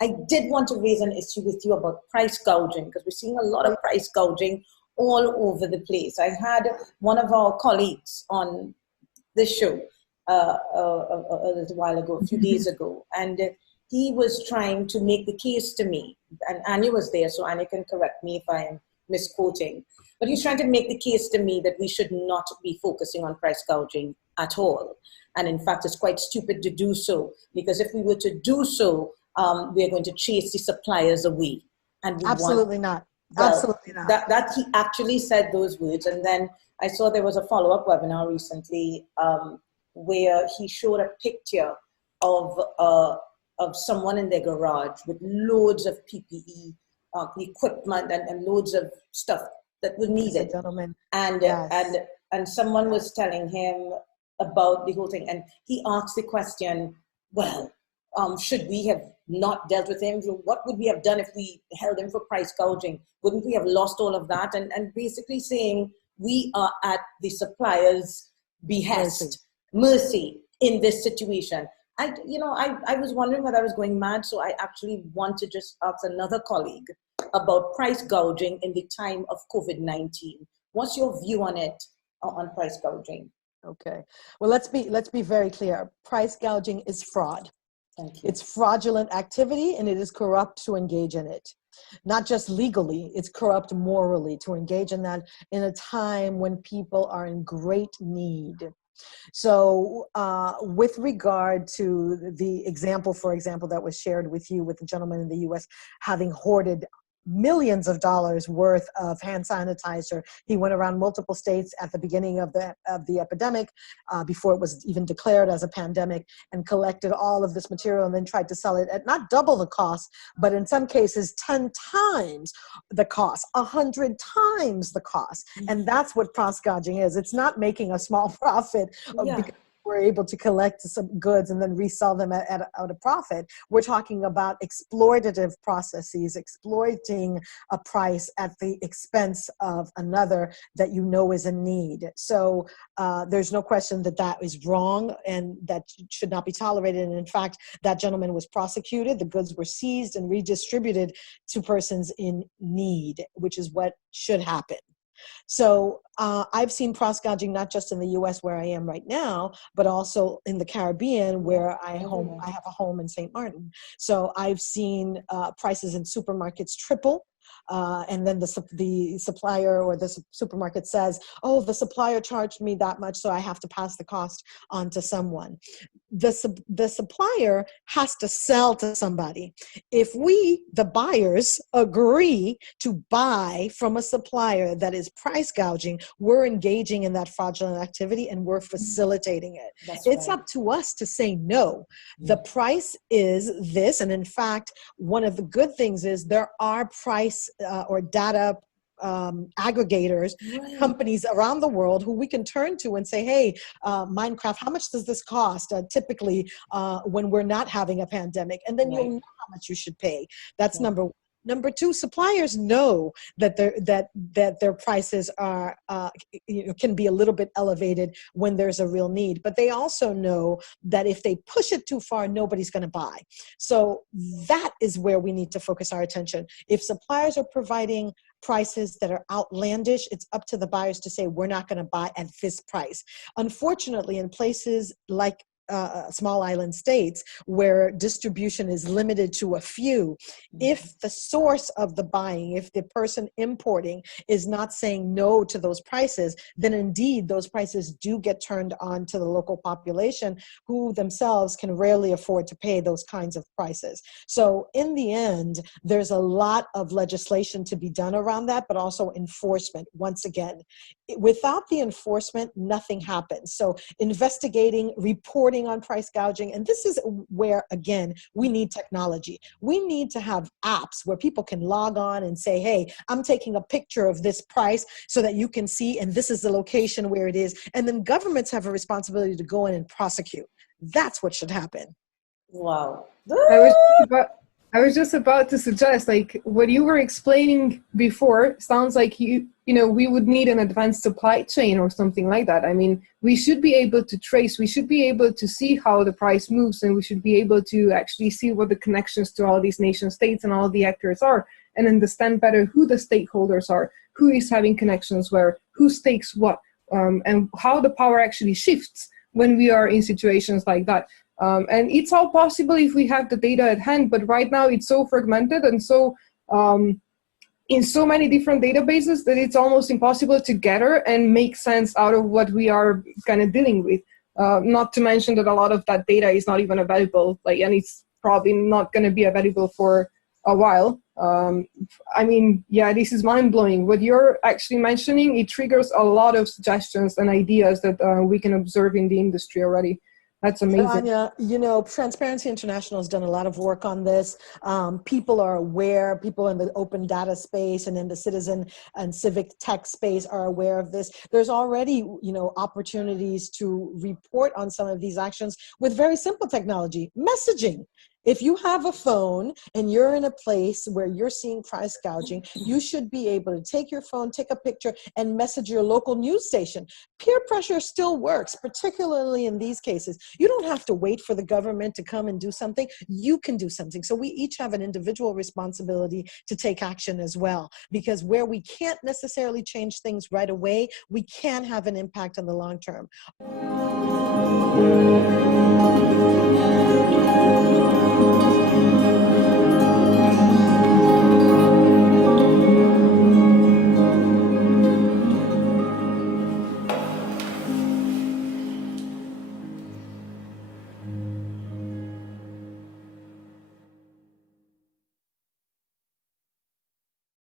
I did want to raise an issue with you about price gouging, because we're seeing a lot of price gouging all over the place. I had one of our colleagues on this show a little while ago, a few days ago, and he was trying to make the case to me, and Anya was there, so Anya can correct me if I am misquoting, but he's trying to make the case to me that we should not be focusing on price gouging at all. And in fact, it's quite stupid to do so, because if we were to do so, we're going to chase the suppliers away. And Absolutely not. Well, Absolutely not. That he actually said those words. And then I saw there was a follow-up webinar recently where he showed a picture of someone in their garage with loads of PPE equipment and loads of stuff that was needed. Gentlemen. And, yes. and someone was telling him about the whole thing. And he asked the question, well, should we have not dealt with him? What would we have done if we held him for price gouging? Wouldn't we have lost all of that? And basically saying we are at the supplier's behest, mercy in this situation. I was wondering whether I was going mad, so I actually want to just ask another colleague about price gouging in the time of COVID-19. What's your view on it, on price gouging? Okay, well, let's be very clear. Price gouging is fraud. It's fraudulent activity, and it is corrupt to engage in it. Not just legally, it's corrupt morally to engage in that in a time when people are in great need. So with regard to the example, for example, that was shared with you with the gentleman in the US having hoarded millions of dollars worth of hand sanitizer. He went around multiple states at the beginning of the epidemic, before it was even declared as a pandemic, and collected all of this material and then tried to sell it at not double the cost, but in some cases 10 times the cost, 100 times the cost. And that's what price gouging is. It's not making a small profit because we're able to collect some goods and then resell them at a profit. We're talking about exploitative processes, exploiting a price at the expense of another that you know is in need. So there's no question that that is wrong and that should not be tolerated. And in fact, that gentleman was prosecuted, the goods were seized and redistributed to persons in need, which is what should happen. So I've seen price gouging not just in the US where I am right now, but also in the Caribbean where I have a home in St. Martin. So I've seen prices in supermarkets triple. And then the supplier or the supermarket says, oh, the supplier charged me that much, so I have to pass the cost on to someone. The supplier has to sell to somebody. If we, the buyers, agree to buy from a supplier that is price gouging, we're engaging in that fraudulent activity and we're facilitating it. It's up to us to say no. The price is this, and in fact, one of the good things is there are price or data aggregators, companies around the world who we can turn to and say, hey, Minecraft, how much does this cost typically when we're not having a pandemic? And then you'll know how much you should pay. That's number one. Number two, suppliers know that their prices are can be a little bit elevated when there's a real need, but they also know that if they push it too far, nobody's going to buy. So that is where we need to focus our attention. If suppliers are providing prices that are outlandish, it's up to the buyers to say, we're not going to buy at this price. Unfortunately, in places like small island states where distribution is limited to a few, if the source of the buying, if the person importing is not saying no to those prices, then indeed those prices do get turned on to the local population who themselves can rarely afford to pay those kinds of prices. So in the end, there's a lot of legislation to be done around that, but also enforcement. Once again, without the enforcement, nothing happens. So investigating, reporting on price gouging, and this is where, again, we need technology. We need to have apps where people can log on and say, hey, I'm taking a picture of this price so that you can see, and this is the location where it is. And then governments have a responsibility to go in and prosecute. That's what should happen. Wow. I was just about to suggest, like, what you were explaining before sounds like we would need an advanced supply chain or something like that. I mean, we should be able to trace, we should be able to see how the price moves, and we should be able to actually see what the connections to all these nation states and all the actors are, and understand better who the stakeholders are, who is having connections where, who stakes what, and how the power actually shifts when we are in situations like that. And it's all possible if we have the data at hand, but right now it's so fragmented and so in so many different databases that it's almost impossible to gather and make sense out of what we are kind of dealing with. Not to mention that a lot of that data is not even available, and it's probably not going to be available for a while. I mean, yeah, this is mind-blowing. What you're actually mentioning, it triggers a lot of suggestions and ideas that we can observe in the industry already. That's amazing. Anya, Transparency International has done a lot of work on this. People are aware, people in the open data space and in the citizen and civic tech space are aware of this. There's already, opportunities to report on some of these actions with very simple technology, messaging. If you have a phone and you're in a place where you're seeing price gouging, you should be able to take your phone, take a picture, and message your local news station. Peer pressure still works, particularly in these cases. You don't have to wait for the government to come and do something. You can do something. So we each have an individual responsibility to take action as well, because where we can't necessarily change things right away, we can have an impact on the long term.